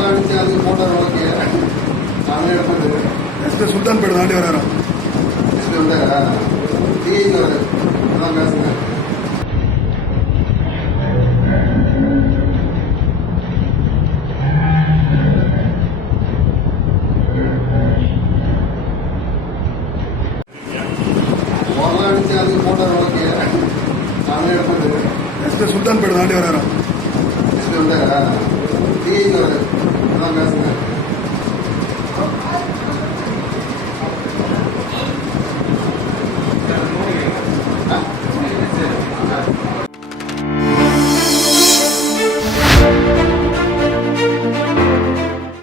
அடிச்சு அது photo okay நானே எடுத்துட்டு நெக்ஸ்ட் சுல்தான்பேட் தாண்டி வராரா வந்தாரா டிஐக்கு வராது அதான் பேசுங்க அடிச்சு அது போட்டோ ஓகே நானே எடுத்துட்டு நெக்ஸ்ட் சுல்தான்பேட் தாண்டி வராரா வந்தாரா டிஐக்கு வராது அதான் பேசுங்க